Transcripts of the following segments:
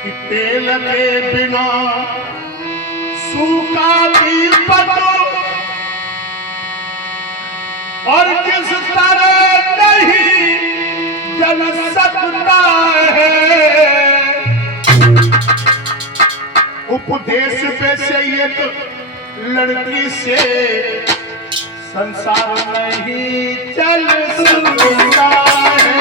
कि तेल के बिना सूखा दीपक और किस तरह नहीं जल सकता है। उपदेश पे से एक लड़की से संसार नहीं चल सकता है।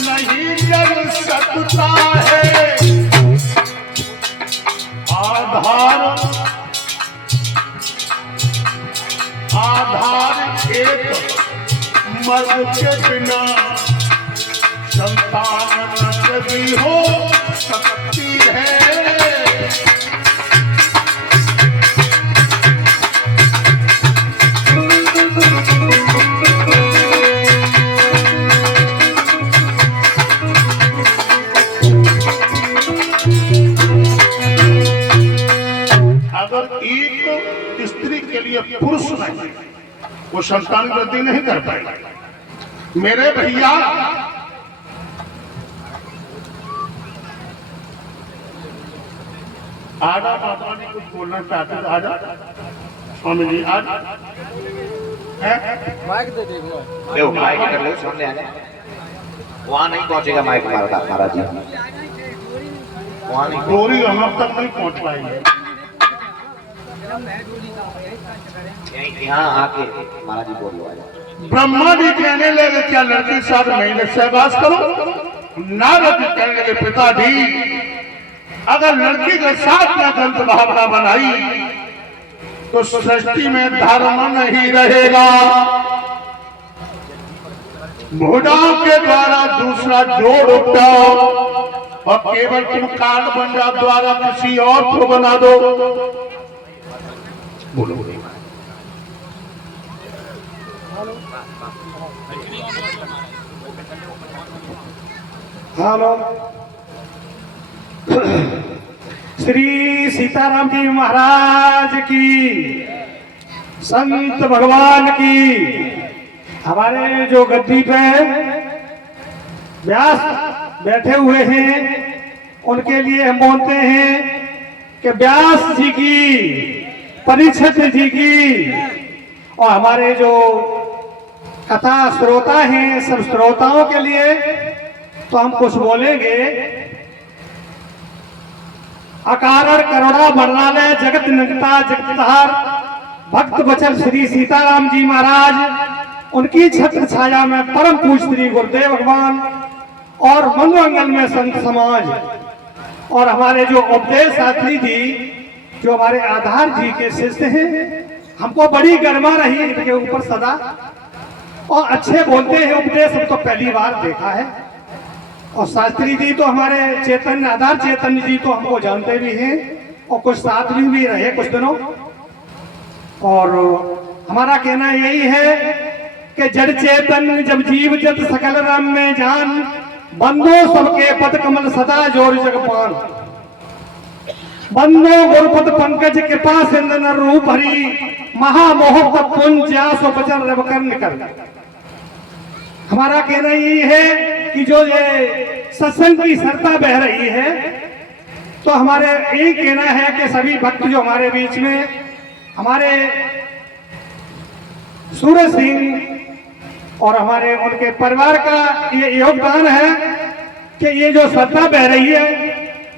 नहीं कर सकता है। आधार एक मर्द के बिना संतान न कभी हो सकती है। एक स्त्री के लिए पुरुष नहीं वो संतान वृद्धि नहीं कर पाएगा। मेरे भैया आजा बाबा ने कुछ बोलना चाहते थे। आजा स्वामी जी आज माइक दे देखो माइक कर लो सामने आने वहाँ नहीं पहुँचेगा माइक महाराज जी वहाँ नहीं डोरी हम तक नहीं पहुँच पाएंगे। यहाँ आके महाराज जी बोल लो। ब्रह्मा जी कहने लगे क्या लड़की साथ महीने सहवास करो। नारद जी कहने लगे पिताजी अगर लड़की के साथ में ग्रंथ भावना बनाई तो सृष्टि में धर्म नहीं रहेगा। भुजाओं के द्वारा दूसरा जोड़ उठाओ और केवल तुम काट बंजा द्वारा किसी और को बना दो। बोलो हेलो श्री सीताराम जी महाराज की, संत भगवान की। हमारे जो गद्दी पे व्यास बैठे हुए हैं उनके लिए हम बोलते हैं कि व्यास जी की, परीक्षित जी की और हमारे जो कथा श्रोता हैं सब श्रोताओं के लिए तो हम कुछ बोलेंगे। अकारण करुणा वर्णालय जगत निगता जगतहार भक्त वचन श्री सीताराम जी महाराज उनकी छत्र छाया में परम पूज्य श्री गुरुदेव भगवान और मंगल में संत समाज और हमारे जो उपदेश शास्त्री जी जो हमारे आधार जी के शिष्य हैं, हमको बड़ी गरिमा रही इनके ऊपर सदा और अच्छे बोलते हैं उपदेश। हम तो पहली बार देखा है और शास्त्री जी तो हमारे चैतन्य आधार चैतन्य जी तो हमको जानते भी हैं और कुछ साथ भी रहे कुछ दिनों। और हमारा कहना यही है कि जड़ चैतन्य जब जीव जत सकल राम में जान बंदो सबके पद कमल सदा जोर जगपान बंदो गुरुपद पंकज कृपा सिंधन रूप हरि महामोह पुंज सो बचन रवकर निकल। हमारा कहना यही है कि जो ये सत्संग की सरता बह रही है तो हमारे यही कहना है कि सभी भक्त जो हमारे बीच में हमारे सूरज सिंह और हमारे उनके परिवार का ये योगदान है कि ये जो सरता बह रही है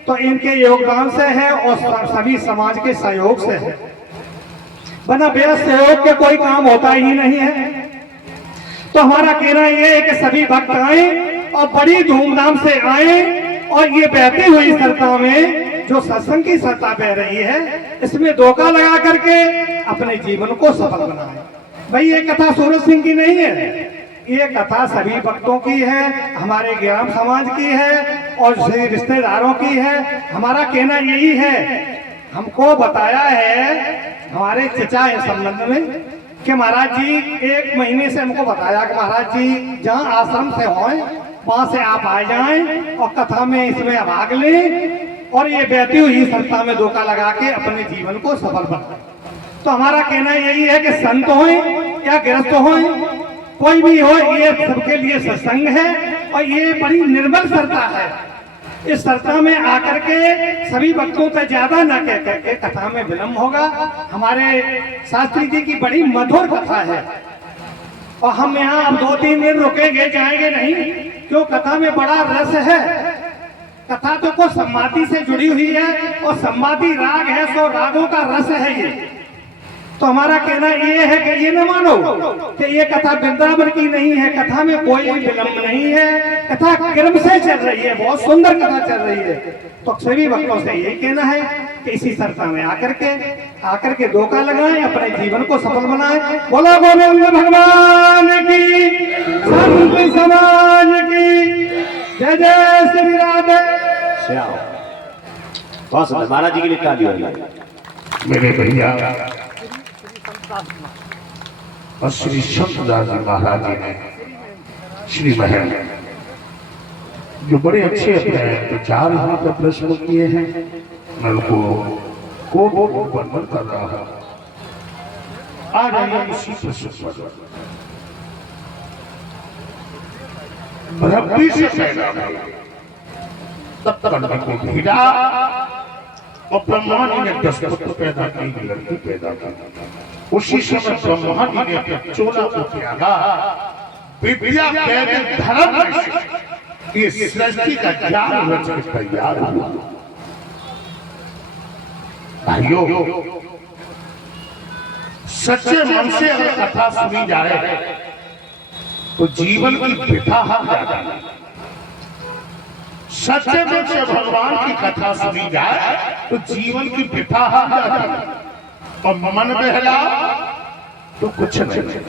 तो इनके योगदान से है और सभी समाज के सहयोग से है। बिना बेहद सहयोग के कोई काम होता ही नहीं है। तो हमारा कहना यह है कि सभी भक्त आए और बड़ी धूमधाम से आए और ये बहती हुई सरता में जो सत्संग की सरता बह रही है इसमें धोखा लगा करके अपने जीवन को सफल बनाए। भाई ये कथा सूरज सिंह की नहीं है, ये कथा सभी भक्तों की है, हमारे ग्राम समाज की है और सभी रिश्तेदारों की है। हमारा कहना यही है, हमको बताया है हमारे चचा इस संबंध में कि महाराज जी 1 महीने से हमको बताया कि महाराज जी जहाँ आश्रम से होए वहां से आप आ जाएं और कथा में इसमें भाग लें और ये बहती हुई संस्था में धोखा लगा के अपने जीवन को सफल बनाएं। तो हमारा कहना यही है कि संत होए या गृहस्थ होए, कोई भी हो, ये सबके लिए सत्संग है और ये बड़ी निर्मल श्रद्धा है। इस श्रद्धा में आकर के सभी भक्तों से ज्यादा न कह करके कथा में विलम्ब होगा। हमारे शास्त्री जी की बड़ी मधुर कथा है और हम यहाँ अब 2-3 दिन रुकेंगे, जाएंगे नहीं, क्यों कथा में बड़ा रस है। कथा तो को सम्मादी से जुड़ी हुई है और सम्मादी राग है, सो रागों का रस है ये। तो हमारा कहना ये है कि ये न मानो कि ये कथा वृंदावन की नहीं है, कथा में कोई विलम्ब नहीं है, कथा क्रम से चल रही है, बहुत सुंदर कथा चल रही है। तो सभी भक्तों से यही कहना है कि इसी श्रद्धा में आकर के धोखा लगाएं, अपने जीवन को सफल बनाएं। बोला गोविंद भगवान की, संत समाज की जय जय श्री राधे श्याम। बहुत सुंदर, महाराज जी के लिए ताली हो। मेरे भैया और श्री संतदास जी महाराज जी ने श्री महल जो बड़े अच्छे अपने विचार यहाँ पर प्रश्न किए हैं, मैं उनको को वर्णन कर रहा हूँ। आ जाइए उसी प्रश्न पर। भक्ति से पैदा हुआ, तब तक अंदर को भेजा और ब्रह्मा जी ने 10 पुत्र पैदा की, लड़की पैदा की। उसी समय ब्रह्मा जी ने अपने चोला को त्यागा, विद्या के धर्म से ये सृष्टि का ज्ञान रच के तैयार हुआ। भाइयों, सच्चे मन से अगर कथा सुनी जाए तो जीवन की वृथा हट जाती है। सच्चे मन से भगवान की कथा सुनी जाए तो जीवन की वृथा हट जाती है और मन बहला तो कुछ नहीं।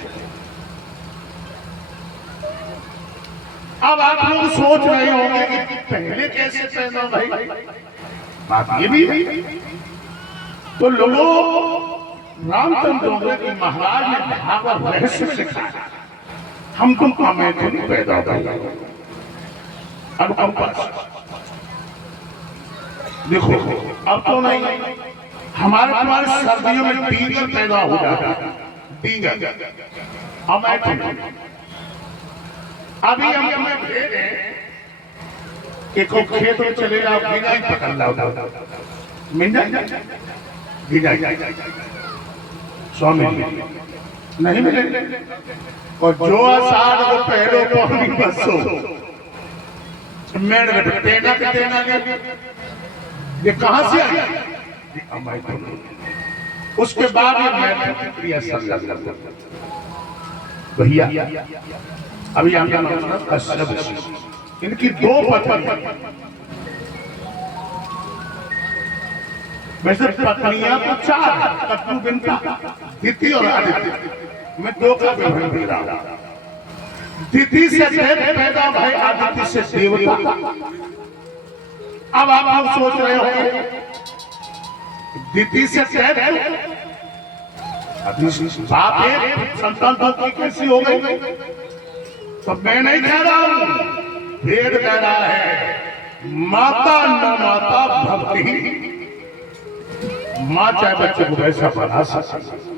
अब आप लोग सोच रहे होंगे कि पहले कैसे पैदा भाई, बात ये भी तो लोगों रामचंद्र डोंगरे की महाराज ने भागवत रहस्य सिखाया। हम तुम हमें तो नहीं पैदा हुआ, अनुकंपा देखो अब तो नहीं, हमारे तुम्हारे सर्दियों में डींगर पैदा हो जाता है, डींगर हमें अभी हम तुम्हें भेजे कि को खेत में चले जाओ, बिना ही पकड़ लाओ, मिल जाए गिरा स्वामी नहीं मिले। और जो आषाढ़ को पहलो पानी बसो मेरे टेना के टेना ये कहां से आई? उसके बाद ये मैथुन क्रिया संलग्न भैया अभी आपका नाम कश्यप, इनकी 2 पत्नी, वैसे पत्नियां तो 4, कट्टू बिनता, दिति और आदित्य। मैं 2 का विवरण दे रहा हूं। दिति से देव पैदा भाई, आदित्य से देवता। अब आप लोग सोच रहे हो दिति से देव, बाप एक संतान तो कैसी हो गई? तो मैं नहीं कह रहा हूं, वेद कह रहा है माता न माता भक्ति। माँ चाहे बच्चे को वैसा बना सकती,